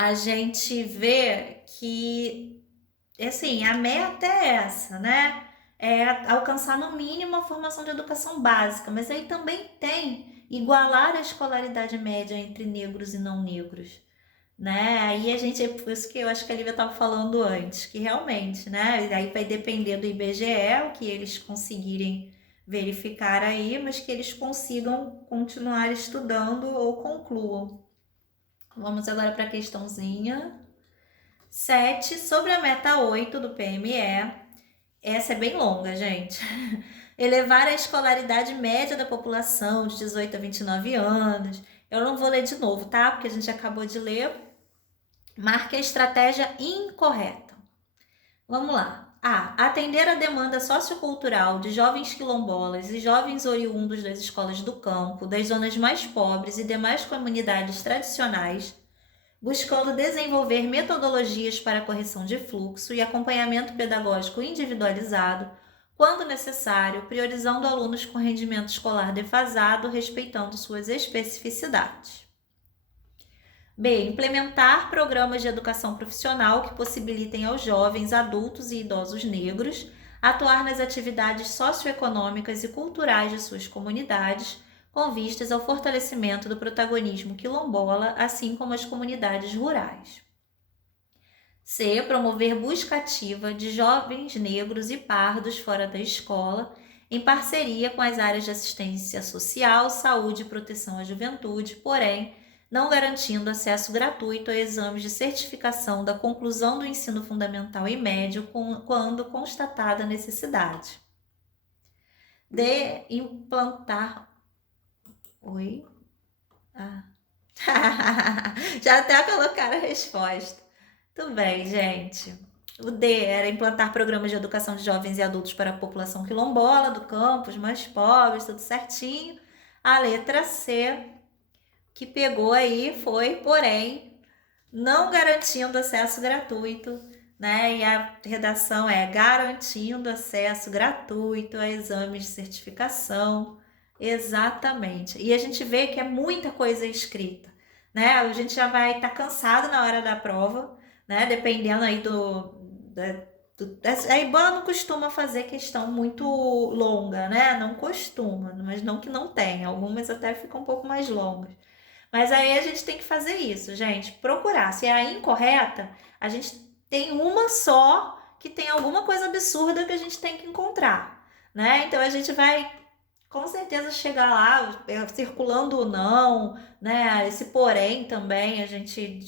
a gente vê que, assim, a meta é essa, né? É alcançar no mínimo a formação de educação básica, mas aí também tem igualar a escolaridade média entre negros e não negros, né? Aí a gente, é por isso que eu acho que a Lívia estava falando antes, que realmente, né? Aí vai depender do IBGE, o que eles conseguirem verificar aí, mas que eles consigam continuar estudando ou concluam. Vamos agora para a questãozinha 7, sobre a meta 8 do PME. Essa é bem longa, gente. Elevar a escolaridade média da população de 18 a 29 anos. Eu não vou ler de novo, tá? Porque a gente acabou de ler. Marque a estratégia incorreta. Vamos lá. A. Atender a demanda sociocultural de jovens quilombolas e jovens oriundos das escolas do campo, das zonas mais pobres e demais comunidades tradicionais, buscando desenvolver metodologias para correção de fluxo e acompanhamento pedagógico individualizado, quando necessário, priorizando alunos com rendimento escolar defasado, respeitando suas especificidades. B. Implementar programas de educação profissional que possibilitem aos jovens, adultos e idosos negros atuar nas atividades socioeconômicas e culturais de suas comunidades, com vistas ao fortalecimento do protagonismo quilombola, assim como as comunidades rurais. C. Promover busca ativa de jovens negros e pardos fora da escola, em parceria com as áreas de assistência social, saúde e proteção à juventude, porém, não garantindo acesso gratuito a exames de certificação da conclusão do ensino fundamental e médio quando constatada a necessidade. D. Implantar. Oi? Ah. Já até colocaram a resposta. Tudo bem, gente. O D era implantar programas de educação de jovens e adultos para a população quilombola, do campo, os mais pobres, tudo certinho. A letra C, que pegou aí, foi, porém, não garantindo acesso gratuito, né? E a redação é garantindo acesso gratuito a exames de certificação. Exatamente. E a gente vê que é muita coisa escrita, né? A gente já vai estar cansado na hora da prova, né? Dependendo aí a IBAN não costuma fazer questão muito longa, né? Não costuma, mas não que não tenha. Algumas até ficam um pouco mais longas. Mas aí a gente tem que fazer isso, gente. Procurar. Se é a incorreta, a gente tem uma só que tem alguma coisa absurda que a gente tem que encontrar, né? Então a gente vai com certeza chegar lá, circulando ou não, né? Esse porém também a gente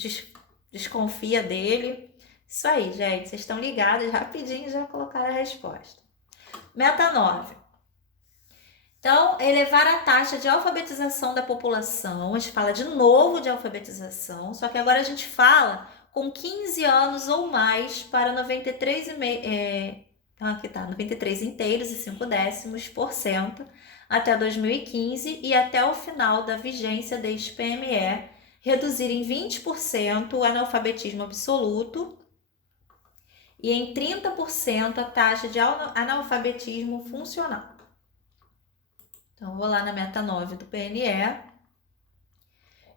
desconfia dele. Isso aí, gente. Vocês estão ligados, rapidinho já colocaram a resposta. Meta 9. Então, elevar a taxa de alfabetização da população. A gente fala de novo de alfabetização, só que agora a gente fala com 15 anos ou mais para 93,5%. Aqui tá, 93 inteiros e 5 décimos por cento até 2015 e até o final da vigência deste PME, reduzir em 20% o analfabetismo absoluto e em 30% a taxa de analfabetismo funcional. Então, vou lá na meta 9 do PNE,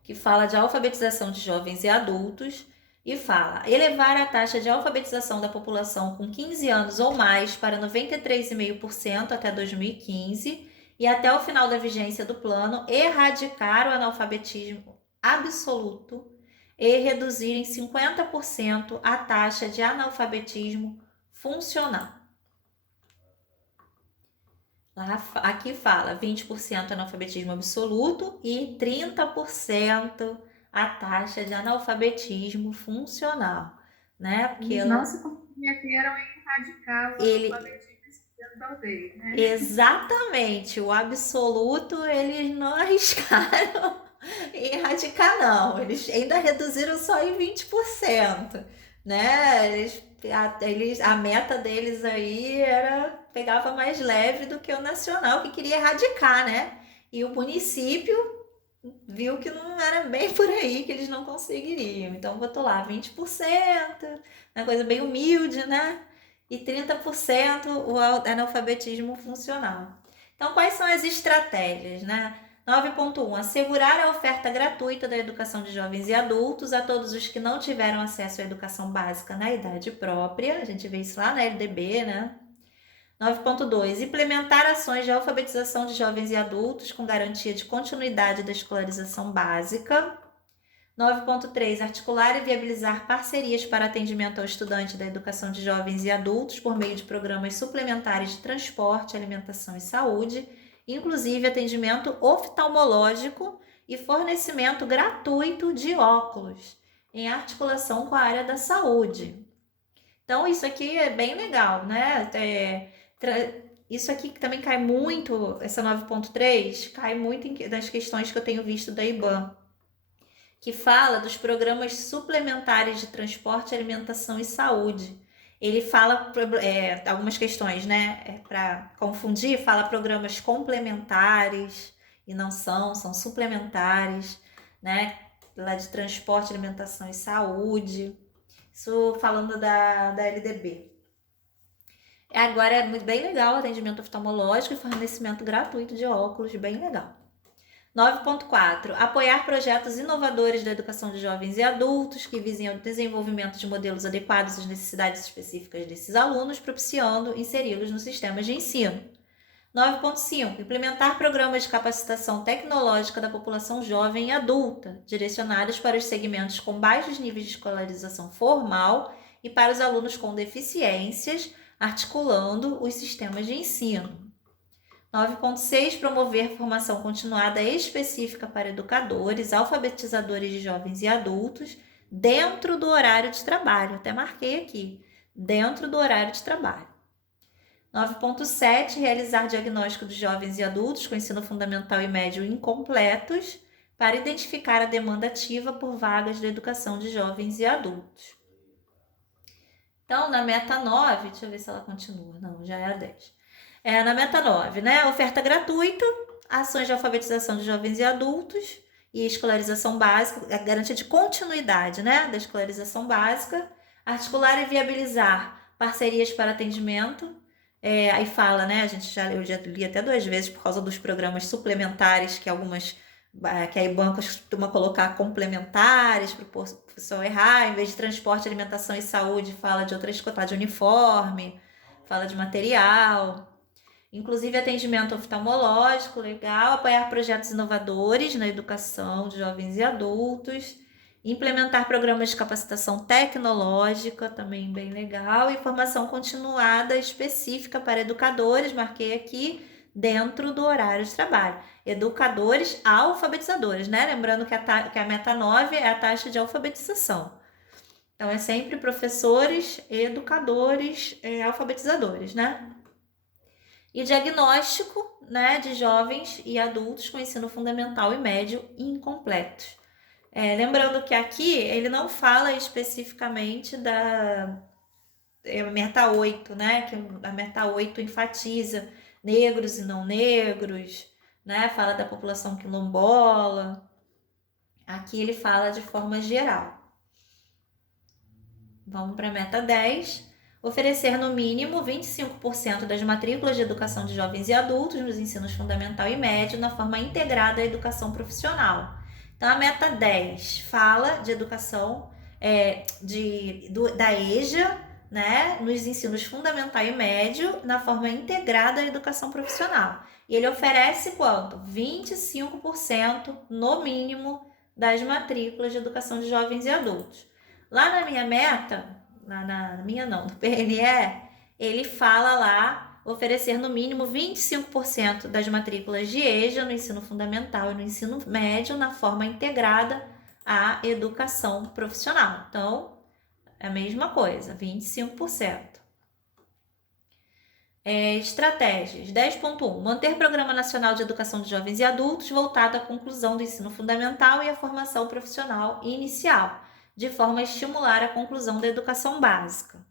que fala de alfabetização de jovens e adultos, e fala elevar a taxa de alfabetização da população com 15 anos ou mais para 93,5% até 2015 e até o final da vigência do plano, erradicar o analfabetismo absoluto e reduzir em 50% a taxa de analfabetismo funcional. Aqui fala 20% analfabetismo absoluto e 30% a taxa de analfabetismo funcional, né? Porque eles não se comprometeram em erradicar o analfabetismo estudantil dele, né? Exatamente, o absoluto eles não arriscaram em erradicar, não. Eles ainda reduziram só em 20%, né? A meta deles aí era pegava mais leve do que o nacional, que queria erradicar, né? E o município viu que não era bem por aí que eles não conseguiriam. Então botou lá 20%, uma coisa bem humilde, né? E 30% o analfabetismo funcional. Então, quais são as estratégias, né? 9.1. Assegurar a oferta gratuita da educação de jovens e adultos a todos os que não tiveram acesso à educação básica na idade própria. A gente vê isso lá na LDB, né? 9.2. Implementar ações de alfabetização de jovens e adultos com garantia de continuidade da escolarização básica. 9.3. Articular e viabilizar parcerias para atendimento ao estudante da educação de jovens e adultos por meio de programas suplementares de transporte, alimentação e saúde, inclusive atendimento oftalmológico e fornecimento gratuito de óculos, em articulação com a área da saúde. Então, isso aqui é bem legal, né? Isso aqui também cai muito, essa 9.3, cai muito nas questões que eu tenho visto da IBAN, que fala dos programas suplementares de transporte, alimentação e saúde. Ele fala algumas questões, né? Para confundir, fala programas complementares e não são suplementares, né? Lá de transporte, alimentação e saúde. Isso falando da LDB. Agora é bem legal o atendimento oftalmológico e fornecimento gratuito de óculos, bem legal. 9.4. Apoiar projetos inovadores da educação de jovens e adultos que visem ao desenvolvimento de modelos adequados às necessidades específicas desses alunos, propiciando inseri-los nos sistemas de ensino. 9.5. Implementar programas de capacitação tecnológica da população jovem e adulta, direcionados para os segmentos com baixos níveis de escolarização formal e para os alunos com deficiências, articulando os sistemas de ensino. 9.6. Promover formação continuada específica para educadores, alfabetizadores de jovens e adultos, dentro do horário de trabalho. Até marquei aqui, dentro do horário de trabalho. 9.7. Realizar diagnóstico de jovens e adultos com ensino fundamental e médio incompletos, para identificar a demanda ativa por vagas de educação de jovens e adultos. Então, na meta 9, deixa eu ver se ela continua. Não, já é a 10. Na meta 9, né? Oferta gratuita, ações de alfabetização de jovens e adultos e escolarização básica, a garantia de continuidade, né? Da escolarização básica, articular e viabilizar parcerias para atendimento. Aí fala, né? Eu já li até 2 vezes por causa dos programas suplementares que a IBAN costuma colocar complementares para o professor errar, em vez de transporte, alimentação e saúde, fala de outras coisas, fala de uniforme, fala de material. Inclusive atendimento oftalmológico, legal, apoiar projetos inovadores na educação de jovens e adultos, implementar programas de capacitação tecnológica, também bem legal, e formação continuada específica para educadores, marquei aqui, dentro do horário de trabalho. Educadores alfabetizadores, né? Lembrando que a meta 9 é a taxa de alfabetização. Então, é sempre professores, educadores, alfabetizadores, né? E diagnóstico, né, de jovens e adultos com ensino fundamental e médio incompletos. Lembrando que aqui ele não fala especificamente da meta 8, né, que a meta 8 enfatiza negros e não negros, né, fala da população quilombola. Aqui ele fala de forma geral. Vamos para a meta 10. Oferecer no mínimo 25% das matrículas de educação de jovens e adultos nos ensinos fundamental e médio na forma integrada à educação profissional. Então, a meta 10 fala de educação da EJA, né, nos ensinos fundamental e médio na forma integrada à educação profissional. E ele oferece quanto? 25% no mínimo das matrículas de educação de jovens e adultos. Lá na minha meta, no PNE, ele fala lá oferecer no mínimo 25% das matrículas de EJA no ensino fundamental e no ensino médio na forma integrada à educação profissional. Então, é a mesma coisa, 25%. Estratégias. 10.1. Manter Programa Nacional de Educação de Jovens e Adultos voltado à conclusão do ensino fundamental e à formação profissional inicial, de forma a estimular a conclusão da educação básica.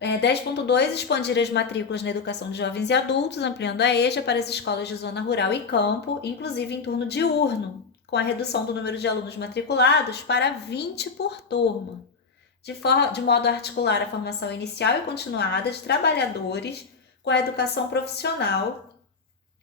10.2. Expandir as matrículas na educação de jovens e adultos, ampliando a EJA para as escolas de zona rural e campo, inclusive em turno diurno, com a redução do número de alunos matriculados para 20 por turma, de modo a articular a formação inicial e continuada de trabalhadores com a educação profissional,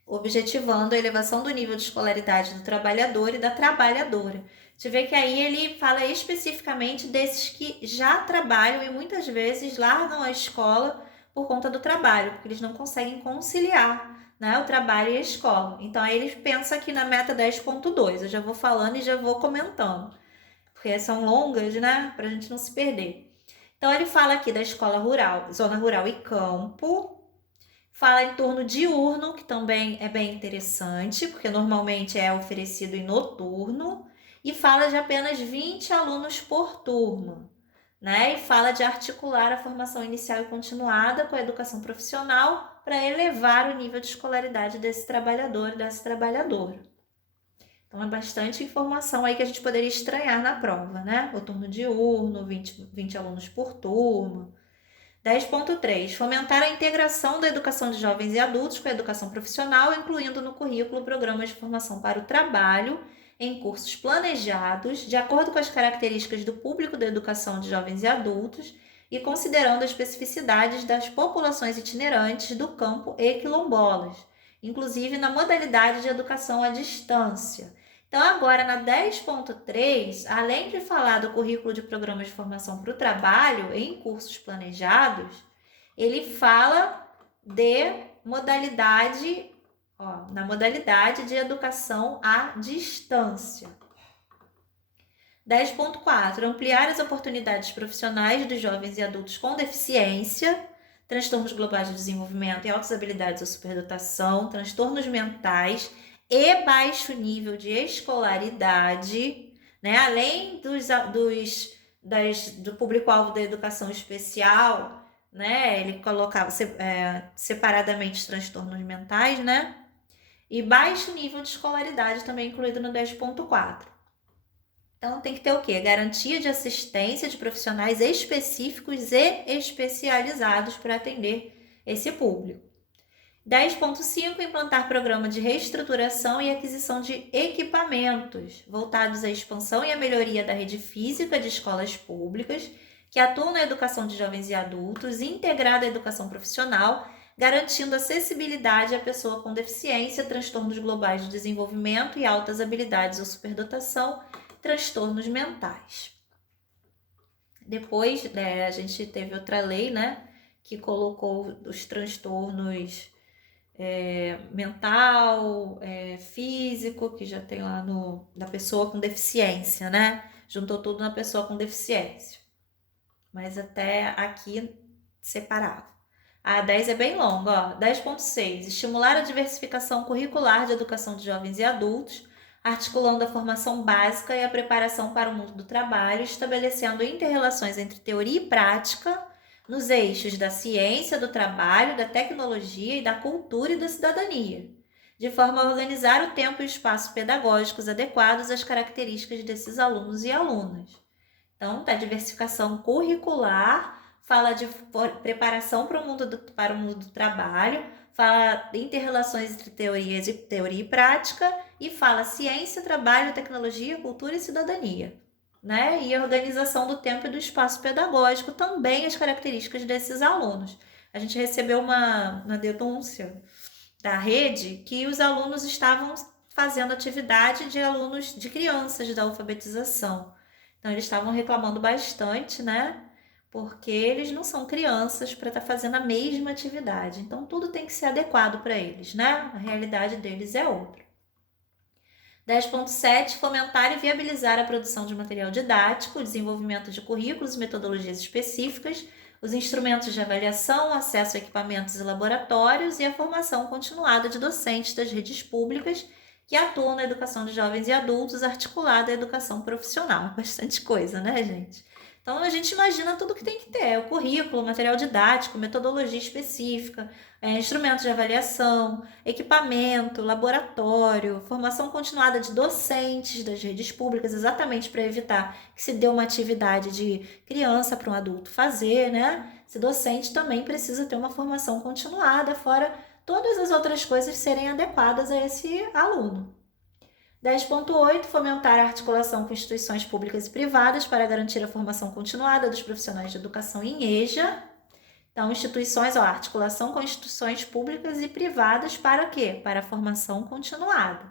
objetivando a elevação do nível de escolaridade do trabalhador e da trabalhadora. Você vê que aí ele fala especificamente desses que já trabalham e muitas vezes largam a escola por conta do trabalho, porque eles não conseguem conciliar, né, o trabalho e a escola. Então aí ele pensa aqui na meta 10.2. Eu já vou falando e já vou comentando, porque são longas, né, para a gente não se perder. Então ele fala aqui da escola rural, zona rural e campo. Fala em turno diurno, que também é bem interessante, porque normalmente é oferecido em noturno, e fala de apenas 20 alunos por turma, né? E fala de articular a formação inicial e continuada com a educação profissional para elevar o nível de escolaridade desse trabalhador e dessa trabalhadora. Então é bastante informação aí que a gente poderia estranhar na prova, né? O turno diurno, 20 alunos por turma. 10.3. Fomentar a integração da educação de jovens e adultos com a educação profissional, incluindo no currículo programas de formação para o trabalho em cursos planejados, de acordo com as características do público da educação de jovens e adultos e considerando as especificidades das populações itinerantes do campo e quilombolas, inclusive na modalidade de educação à distância. Então, agora na 10.3, além de falar do currículo de programas de formação para o trabalho em cursos planejados, ele fala de modalidade, na modalidade de educação à distância. 10.4, ampliar as oportunidades profissionais dos jovens e adultos com deficiência, transtornos globais de desenvolvimento e altas habilidades ou superdotação, transtornos mentais e baixo nível de escolaridade, né? Além do público-alvo da educação especial, né? Ele colocava separadamente os transtornos mentais, né? E baixo nível de escolaridade também incluído no 10.4. Então tem que ter o quê? Garantia de assistência de profissionais específicos e especializados para atender esse público. 10.5, implantar programa de reestruturação e aquisição de equipamentos voltados à expansão e à melhoria da rede física de escolas públicas que atuam na educação de jovens e adultos, integrada à educação profissional, garantindo acessibilidade à pessoa com deficiência, transtornos globais de desenvolvimento e altas habilidades ou superdotação, transtornos mentais. Depois, a gente teve outra lei, né, que colocou os transtornos mental, físico, que já tem lá da pessoa com deficiência, né? Juntou tudo na pessoa com deficiência. Mas até aqui separava. A 10 é bem longa, ó. 10.6. Estimular a diversificação curricular de educação de jovens e adultos, articulando a formação básica e a preparação para o mundo do trabalho, estabelecendo interrelações entre teoria e prática, nos eixos da ciência, do trabalho, da tecnologia e da cultura e da cidadania, de forma a organizar o tempo e o espaço pedagógicos adequados às características desses alunos e alunas. Então, da diversificação curricular, fala de preparação para o mundo do trabalho, fala de interrelações entre teoria e prática e fala ciência, trabalho, tecnologia, cultura e cidadania. Né? E a organização do tempo e do espaço pedagógico, também as características desses alunos. A gente recebeu uma denúncia da rede que os alunos estavam fazendo atividade de crianças da alfabetização. Então, eles estavam reclamando bastante, né? Porque eles não são crianças para estar fazendo a mesma atividade. Então, tudo tem que ser adequado para eles, né? A realidade deles é outra. 10.7, fomentar e viabilizar a produção de material didático, o desenvolvimento de currículos e metodologias específicas, os instrumentos de avaliação, acesso a equipamentos e laboratórios e a formação continuada de docentes das redes públicas que atuam na educação de jovens e adultos articulada à educação profissional. Bastante coisa, né, gente? Então, a gente imagina tudo que tem que ter, o currículo, material didático, metodologia específica, instrumentos de avaliação, equipamento, laboratório, formação continuada de docentes das redes públicas, exatamente para evitar que se dê uma atividade de criança para um adulto fazer, né? Esse docente também precisa ter uma formação continuada, fora todas as outras coisas serem adequadas a esse aluno. 10.8, fomentar a articulação com instituições públicas e privadas para garantir a formação continuada dos profissionais de educação em EJA. Então, instituições, articulação com instituições públicas e privadas para quê? Para a formação continuada.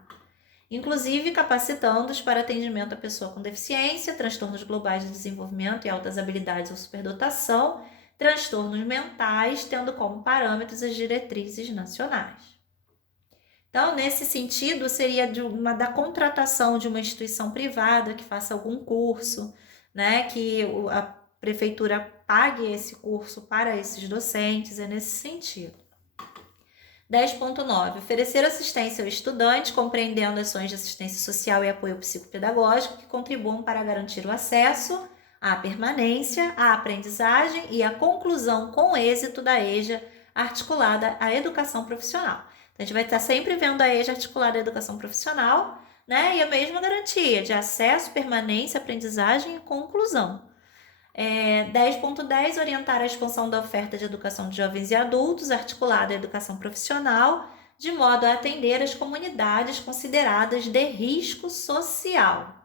Inclusive capacitando-os para atendimento à pessoa com deficiência, transtornos globais de desenvolvimento e altas habilidades ou superdotação, transtornos mentais, tendo como parâmetros as diretrizes nacionais. Então, nesse sentido, seria da contratação de uma instituição privada que faça algum curso, né, que a prefeitura pague esse curso para esses docentes, é nesse sentido. 10.9. Oferecer assistência ao estudante, compreendendo ações de assistência social e apoio psicopedagógico que contribuam para garantir o acesso, a permanência, a aprendizagem e a conclusão com êxito da EJA articulada à educação profissional. Então, a gente vai estar sempre vendo a EJA articulada à educação profissional, né? E a mesma garantia de acesso, permanência, aprendizagem e conclusão. 10.10, orientar a expansão da oferta de educação de jovens e adultos articulada à educação profissional, de modo a atender as comunidades consideradas de risco social.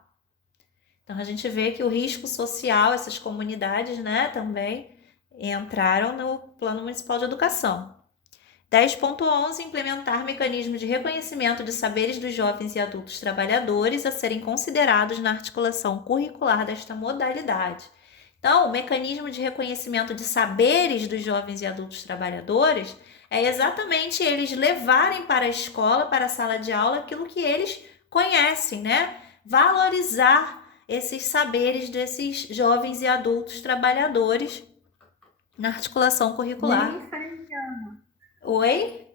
Então, a gente vê que o risco social, essas comunidades, né, também entraram no Plano Municipal de Educação. 10.11, implementar mecanismos de reconhecimento de saberes dos jovens e adultos trabalhadores a serem considerados na articulação curricular desta modalidade. Então, o mecanismo de reconhecimento de saberes dos jovens e adultos trabalhadores é exatamente eles levarem para a escola, para a sala de aula, aquilo que eles conhecem, né? Valorizar esses saberes desses jovens e adultos trabalhadores na articulação curricular. Bem freiriana. Oi?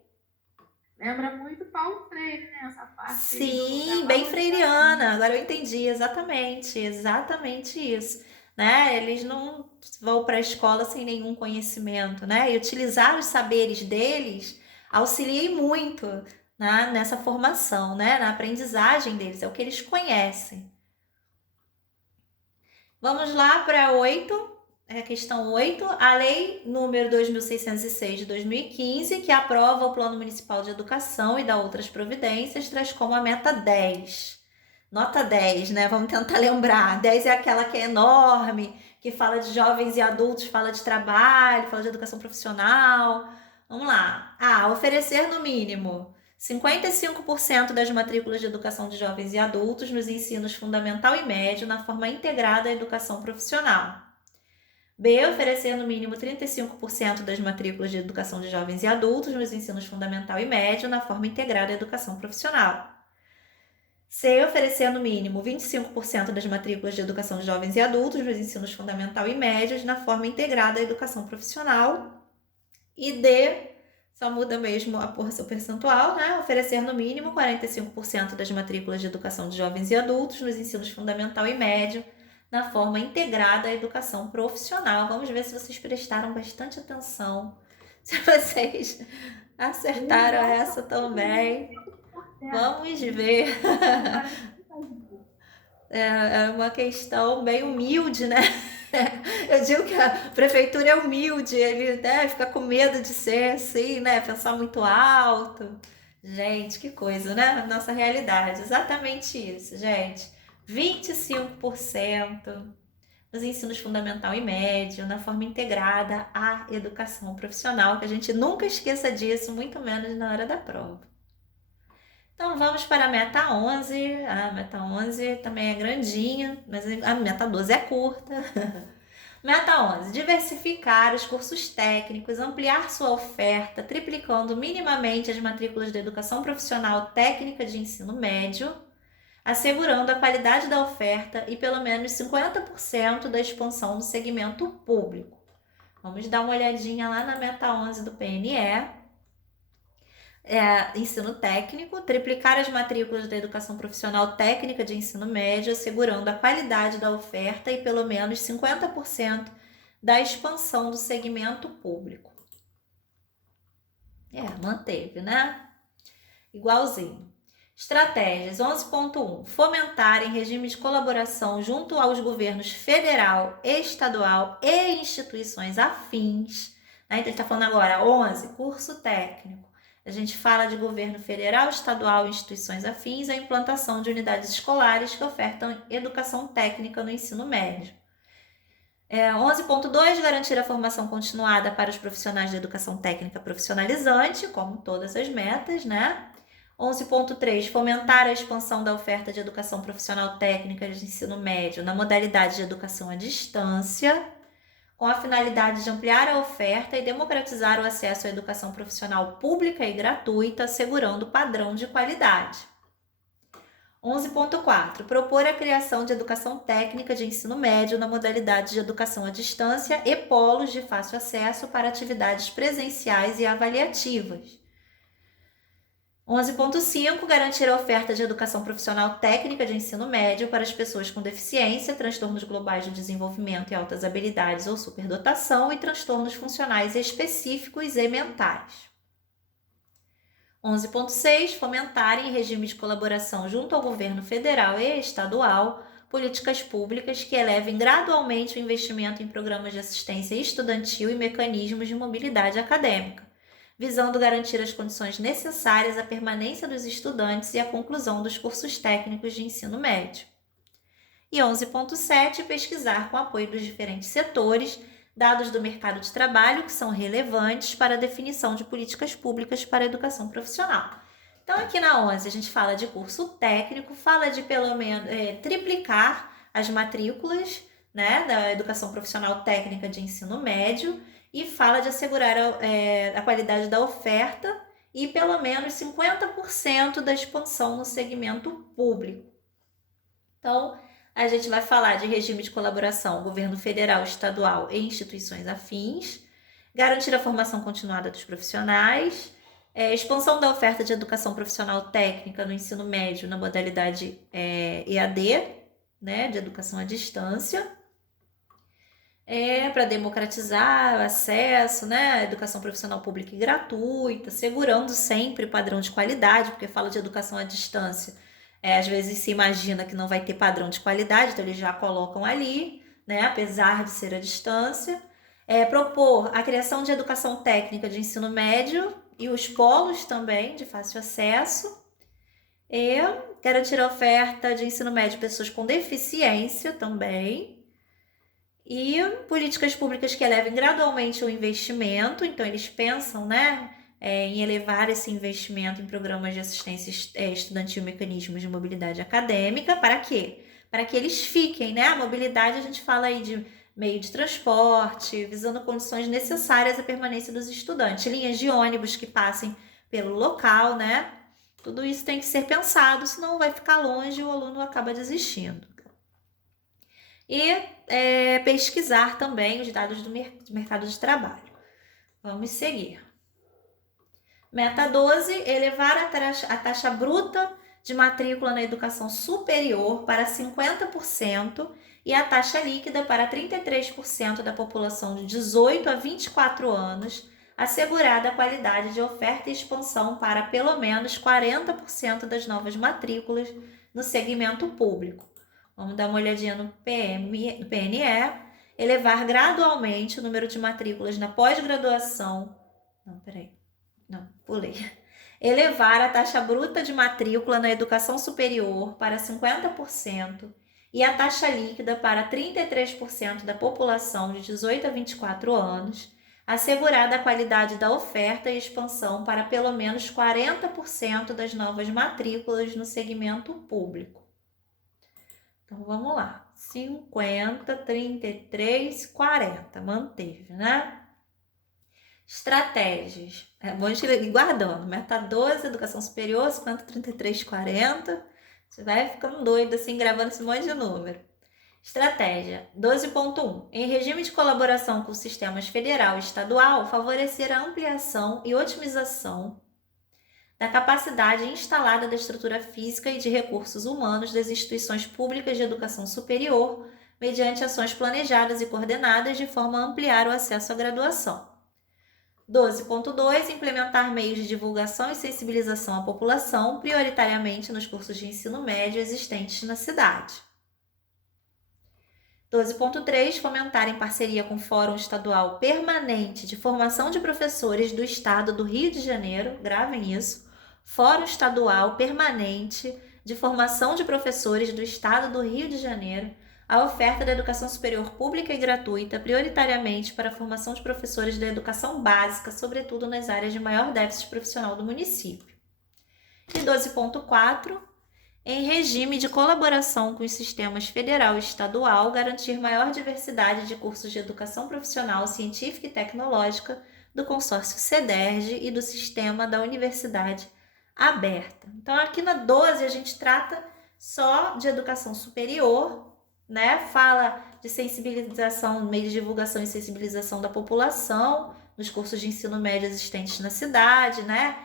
Lembra muito Paulo Freire, né? Essa parte. Sim, bem freiriana. Agora eu entendi, exatamente isso. Né? Eles não vão para a escola sem nenhum conhecimento, né? E utilizar os saberes deles auxilia muito, né? Nessa formação, né? Na aprendizagem deles, é o que eles conhecem. Vamos lá para 8, a questão 8, a Lei número 2.606 de 2015, que aprova o Plano Municipal de Educação e dá outras providências, traz como a meta 10. Nota 10, né? Vamos tentar lembrar. 10 é aquela que é enorme, que fala de jovens e adultos, fala de trabalho, fala de educação profissional. Vamos lá. Oferecer no mínimo 55% das matrículas de educação de jovens e adultos nos ensinos fundamental e médio na forma integrada à educação profissional. B. Oferecer no mínimo 35% das matrículas de educação de jovens e adultos nos ensinos fundamental e médio na forma integrada à educação profissional. C. Oferecer no mínimo 25% das matrículas de educação de jovens e adultos nos ensinos fundamental e médios na forma integrada à educação profissional. E D. Só muda mesmo o seu percentual, né? Oferecer no mínimo 45% das matrículas de educação de jovens e adultos nos ensinos fundamental e médio na forma integrada à educação profissional. Vamos ver se vocês prestaram bastante atenção, se vocês acertaram essa também. Vamos ver. É uma questão bem humilde, né? Eu digo que a prefeitura é humilde, ele, né, fica com medo de ser assim, né? Pensar muito alto. Gente, que coisa, né? Nossa realidade, exatamente isso, gente. 25% nos ensinos fundamental e médio, na forma integrada à educação profissional, que a gente nunca esqueça disso, muito menos na hora da prova. Então, vamos para a meta 11. A meta 11 também é grandinha, mas a meta 12 é curta. Meta 11. Diversificar os cursos técnicos, ampliar sua oferta, triplicando minimamente as matrículas de educação profissional técnica de ensino médio, assegurando a qualidade da oferta e pelo menos 50% da expansão do segmento público. Vamos dar uma olhadinha lá na meta 11 do PNE. Ensino técnico, triplicar as matrículas da educação profissional técnica de ensino médio, assegurando a qualidade da oferta e pelo menos 50% da expansão do segmento público. Manteve, né? Igualzinho. Estratégias 11.1. Fomentar em regime de colaboração junto aos governos federal, estadual e instituições afins. Então, ele está falando agora, 11, curso técnico. A gente fala de governo federal, estadual e instituições afins, a implantação de unidades escolares que ofertam educação técnica no ensino médio. 11.2, garantir a formação continuada para os profissionais da educação técnica profissionalizante, como todas as metas, né? 11.3, fomentar a expansão da oferta de educação profissional técnica de ensino médio na modalidade de educação à distância, com a finalidade de ampliar a oferta e democratizar o acesso à educação profissional pública e gratuita, assegurando padrão de qualidade. 11.4. Propor a criação de educação técnica de ensino médio na modalidade de educação à distância e polos de fácil acesso para atividades presenciais e avaliativas. 11.5. Garantir a oferta de educação profissional técnica de ensino médio para as pessoas com deficiência, transtornos globais do desenvolvimento e altas habilidades ou superdotação e transtornos funcionais específicos e mentais. 11.6. Fomentar em regime de colaboração junto ao governo federal e estadual políticas públicas que elevem gradualmente o investimento em programas de assistência estudantil e mecanismos de mobilidade acadêmica, visando garantir as condições necessárias à permanência dos estudantes e à conclusão dos cursos técnicos de ensino médio. E 11.7. Pesquisar com apoio dos diferentes setores dados do mercado de trabalho que são relevantes para a definição de políticas públicas para a educação profissional. Então, aqui na 11 a gente fala de curso técnico, fala de pelo menos triplicar as matrículas, né, da educação profissional técnica de ensino médio e fala de assegurar a qualidade da oferta e pelo menos 50% da expansão no segmento público. Então, a gente vai falar de regime de colaboração, governo federal, estadual e instituições afins, garantir a formação continuada dos profissionais, expansão da oferta de educação profissional técnica no ensino médio na modalidade EAD, né, de educação à distância, para democratizar o acesso, né, à educação profissional pública e gratuita, segurando sempre o padrão de qualidade, porque fala de educação à distância. Às vezes se imagina que não vai ter padrão de qualidade, então eles já colocam ali, né, apesar de ser à distância. Propor a criação de educação técnica de ensino médio e os polos também de fácil acesso. Garantir a oferta de ensino médio de pessoas com deficiência também. E políticas públicas que elevem gradualmente o investimento, então eles pensam, né, em elevar esse investimento em programas de assistência estudantil e mecanismos de mobilidade acadêmica. Para quê? Para que eles fiquem, né? A mobilidade a gente fala aí de meio de transporte, visando condições necessárias à permanência dos estudantes, linhas de ônibus que passem pelo local, né? Tudo isso tem que ser pensado, senão vai ficar longe e o aluno acaba desistindo. E pesquisar também os dados do mercado de trabalho. Vamos seguir. Meta 12, elevar a taxa bruta de matrícula na educação superior para 50% e a taxa líquida para 33% da população de 18 a 24 anos, assegurada a qualidade de oferta e expansão para pelo menos 40% das novas matrículas no segmento público. Vamos dar uma olhadinha no PNE. Elevar gradualmente o número de matrículas na pós-graduação. Elevar a taxa bruta de matrícula na educação superior para 50% e a taxa líquida para 33% da população de 18 a 24 anos, assegurada a qualidade da oferta e expansão para pelo menos 40% das novas matrículas no segmento público. Então, vamos lá. 50, 33, 40. Manteve, né? Estratégias. Vamos ir guardando. Meta 12, educação superior, 50, 33, 40. Você vai ficando doido assim, gravando esse monte de número. Estratégia 12.1. Em regime de colaboração com sistemas federal e estadual, favorecer a ampliação e otimização da capacidade instalada da estrutura física e de recursos humanos das instituições públicas de educação superior, mediante ações planejadas e coordenadas de forma a ampliar o acesso à graduação. 12.2. Implementar meios de divulgação e sensibilização à população, prioritariamente nos cursos de ensino médio existentes na cidade. 12.3. Fomentar em parceria com o Fórum Estadual Permanente de Formação de Professores do Estado do Rio de Janeiro, gravem isso, Fórum Estadual Permanente de Formação de Professores do Estado do Rio de Janeiro, a oferta da educação superior pública e gratuita, prioritariamente para a formação de professores da educação básica, sobretudo nas áreas de maior déficit profissional do município. E 12.4, em regime de colaboração com os sistemas federal e estadual, garantir maior diversidade de cursos de educação profissional, científica e tecnológica do consórcio CEDERJ e do sistema da universidade aberta. Então, aqui na 12 a gente trata só de educação superior, né? Fala de sensibilização, meio de divulgação e sensibilização da população nos cursos de ensino médio existentes na cidade, né?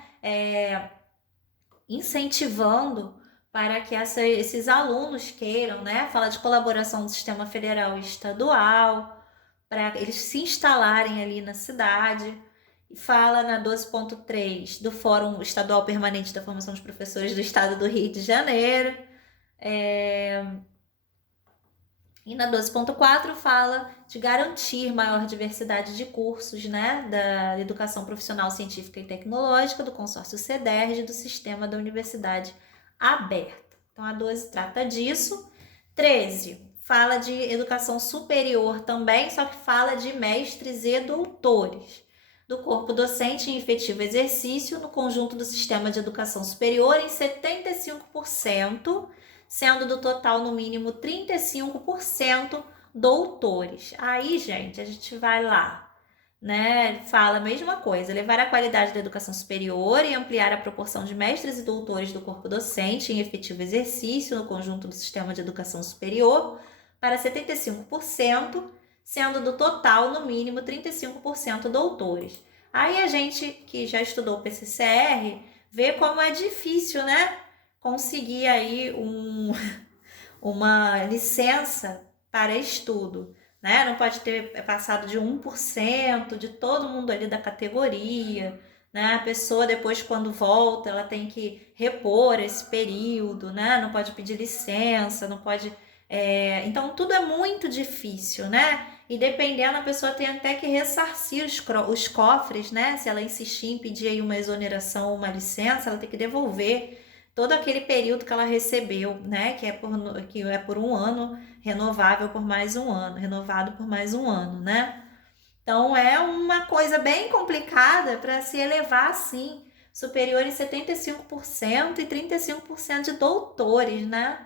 Incentivando para que esses alunos queiram, né? Fala de colaboração do sistema federal e estadual, para eles se instalarem ali na cidade. E fala na 12.3 do Fórum Estadual Permanente da Formação de Professores do Estado do Rio de Janeiro. E na 12.4 fala de garantir maior diversidade de cursos, né, da educação profissional, científica e tecnológica do consórcio CEDERJ e do sistema da universidade aberta. Então, a 12 trata disso. 13 fala de educação superior também, só que fala de mestres e doutores do corpo docente em efetivo exercício no conjunto do sistema de educação superior em 75%, sendo do total no mínimo 35% doutores. Aí, gente, a gente vai lá, né? Fala a mesma coisa, elevar a qualidade da educação superior e ampliar a proporção de mestres e doutores do corpo docente em efetivo exercício no conjunto do sistema de educação superior para 75%, sendo do total, no mínimo, 35% doutores. Aí a gente que já estudou o PCCR vê como é difícil, né? Conseguir aí uma licença para estudo, né? Não pode ter passado de 1% de todo mundo ali da categoria, né? A pessoa depois, quando volta, ela tem que repor esse período, né? Não pode pedir licença, não pode... Então, tudo é muito difícil, né? E dependendo, a pessoa tem até que ressarcir os cofres, né? Se ela insistir em pedir aí uma exoneração ou uma licença, ela tem que devolver todo aquele período que ela recebeu, né? Que é por um ano, renovável por mais um ano, renovado por mais um ano, né? Então, é uma coisa bem complicada para se elevar assim, superior em 75% e 35% de doutores, né?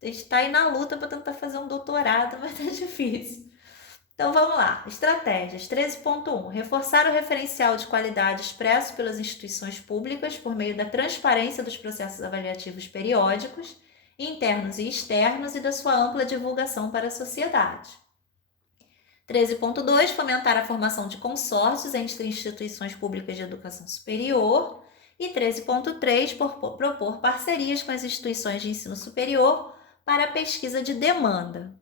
A gente está aí na luta para tentar fazer um doutorado, mas tá difícil. Então vamos lá, estratégias. 13.1, reforçar o referencial de qualidade expresso pelas instituições públicas por meio da transparência dos processos avaliativos periódicos, internos e externos, e da sua ampla divulgação para a sociedade. 13.2, fomentar a formação de consórcios entre instituições públicas de educação superior. E 13.3, propor parcerias com as instituições de ensino superior para a pesquisa de demanda.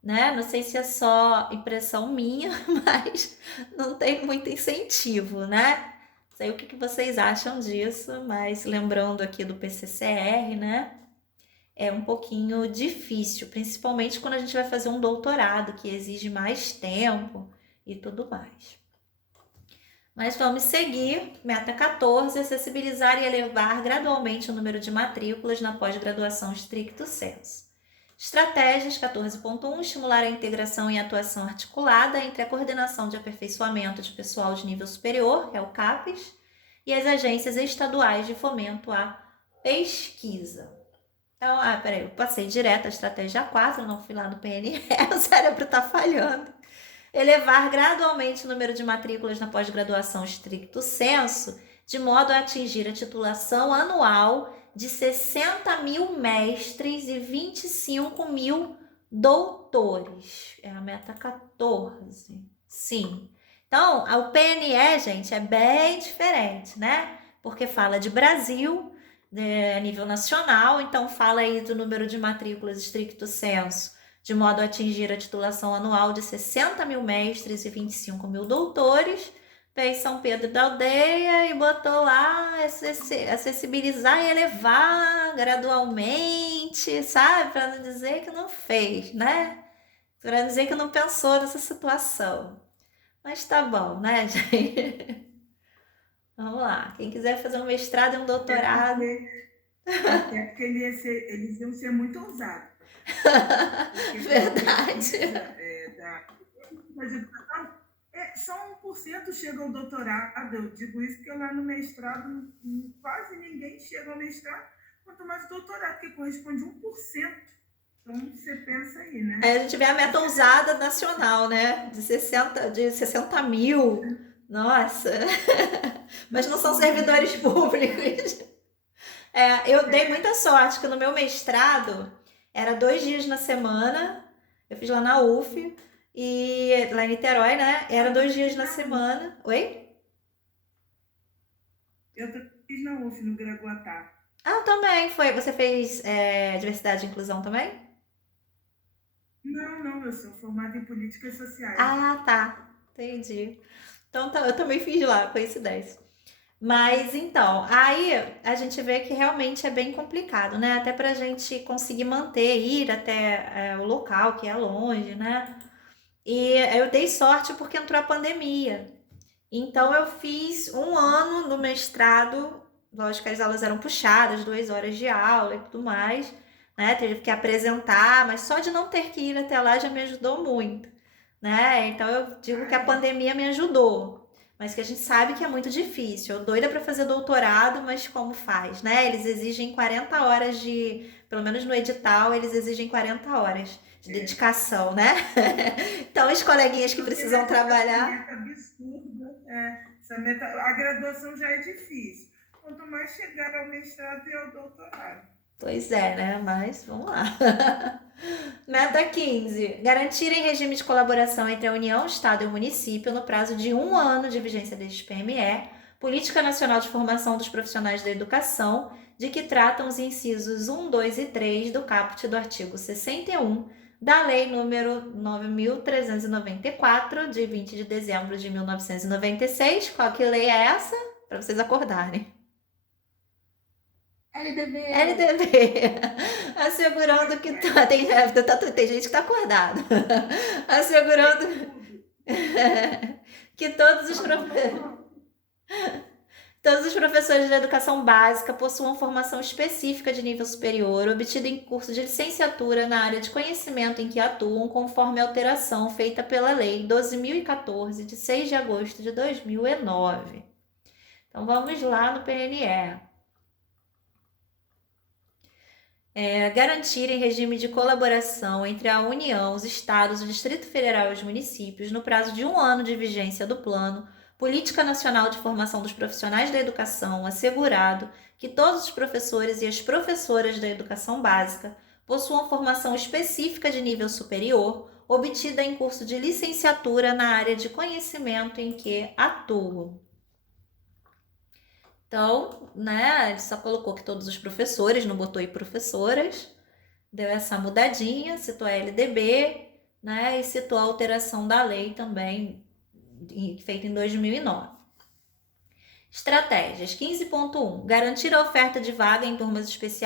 Né? Não sei se é só impressão minha, mas não tem muito incentivo, né? Não sei o que vocês acham disso, mas lembrando aqui do PCCR, né? É um pouquinho difícil, principalmente quando a gente vai fazer um doutorado, que exige mais tempo e tudo mais. Mas vamos seguir. Meta 14, acessibilizar e elevar gradualmente o número de matrículas na pós-graduação stricto sensu. Estratégias 14.1, estimular a integração e atuação articulada entre a coordenação de aperfeiçoamento de pessoal de nível superior, que é o CAPES, e as agências estaduais de fomento à pesquisa. Então, eu passei direto a estratégia 4, não fui lá no PNE, o cérebro está falhando. Elevar gradualmente o número de matrículas na pós-graduação stricto sensu, de modo a atingir a titulação anual de 60 mil mestres e 25 mil doutores. É a meta 14. Sim. Então, o PNE, gente, é bem diferente, né? Porque fala de Brasil, a nível nacional, então fala aí do número de matrículas stricto sensu, de modo a atingir a titulação anual de 60 mil mestres e 25 mil doutores. Fez São Pedro da Aldeia e botou lá acessibilizar e elevar gradualmente, sabe? Para não dizer que não fez, né? Para não dizer que não pensou nessa situação. Mas tá bom, né, gente? Vamos lá. Quem quiser fazer um mestrado e um doutorado... Até porque eles iam ser muito ousados. Porque pela Verdade. pesquisa da educação, só 1% chega ao doutorado. Eu digo isso porque lá no mestrado quase ninguém chega ao mestrado, quanto mais o doutorado, que corresponde a 1%. Então você pensa aí, né? Aí a gente vê a meta ousada nacional, né? De 60 mil. Nossa. Mas não são servidores públicos. Eu dei muita sorte que no meu mestrado era 2 dias na semana. Eu fiz lá na UF e lá em Niterói, né? Era 2 dias na semana. Oi? Eu fiz na UF, no Gragoatá. Ah, também foi. Você fez diversidade e inclusão também? Não, eu sou formada em políticas sociais. Ah, tá. Entendi. Então eu também fiz lá, coincidência. Mas então, aí a gente vê que realmente é bem complicado, né? Até pra gente conseguir manter, ir até o local, que é longe, né? E eu dei sorte porque entrou a pandemia. Então eu fiz um ano no mestrado, lógico que as aulas eram puxadas, 2 horas de aula e tudo mais, né? Teve que apresentar, mas só de não ter que ir até lá já me ajudou muito, né? Então eu digo que a pandemia me ajudou, mas que a gente sabe que é muito difícil. Eu doida para fazer doutorado, mas como faz, né? Eles exigem 40 horas pelo menos no edital, eles exigem 40 horas de dedicação, né? Então, os coleguinhas que precisam trabalhar. Absurda. A graduação já é difícil. Quanto mais chegar ao mestrado e ao doutorado. Pois é, né? Mas vamos lá. Meta 15. Garantir em regime de colaboração entre a União, Estado e o município, no prazo de 1 ano de vigência deste PME, Política Nacional de Formação dos Profissionais da Educação, de que tratam os incisos 1, 2 e 3 do caput do artigo 61 da Lei número 9.394, de 20 de dezembro de 1996. Qual que lei é essa? Para vocês acordarem. LDB. LDB, assegurando que tem gente que está acordada, assegurando que todos os professores da educação básica possuam formação específica de nível superior, obtida em curso de licenciatura na área de conhecimento em que atuam, conforme a alteração feita pela Lei 12.014, de 6 de agosto de 2009. Então vamos lá no PNE. Garantir em regime de colaboração entre a União, os Estados, o Distrito Federal e os municípios, no prazo de 1 ano de vigência do Plano Política Nacional de Formação dos Profissionais da Educação, assegurado que todos os professores e as professoras da educação básica possuam formação específica de nível superior, obtida em curso de licenciatura na área de conhecimento em que atuam. Então, né, ele só colocou que todos os professores, não botou aí professoras, deu essa mudadinha, citou a LDB, né, e citou a alteração da lei também, feita em 2009. Estratégias 15.1. Garantir a oferta de vaga em turmas especiais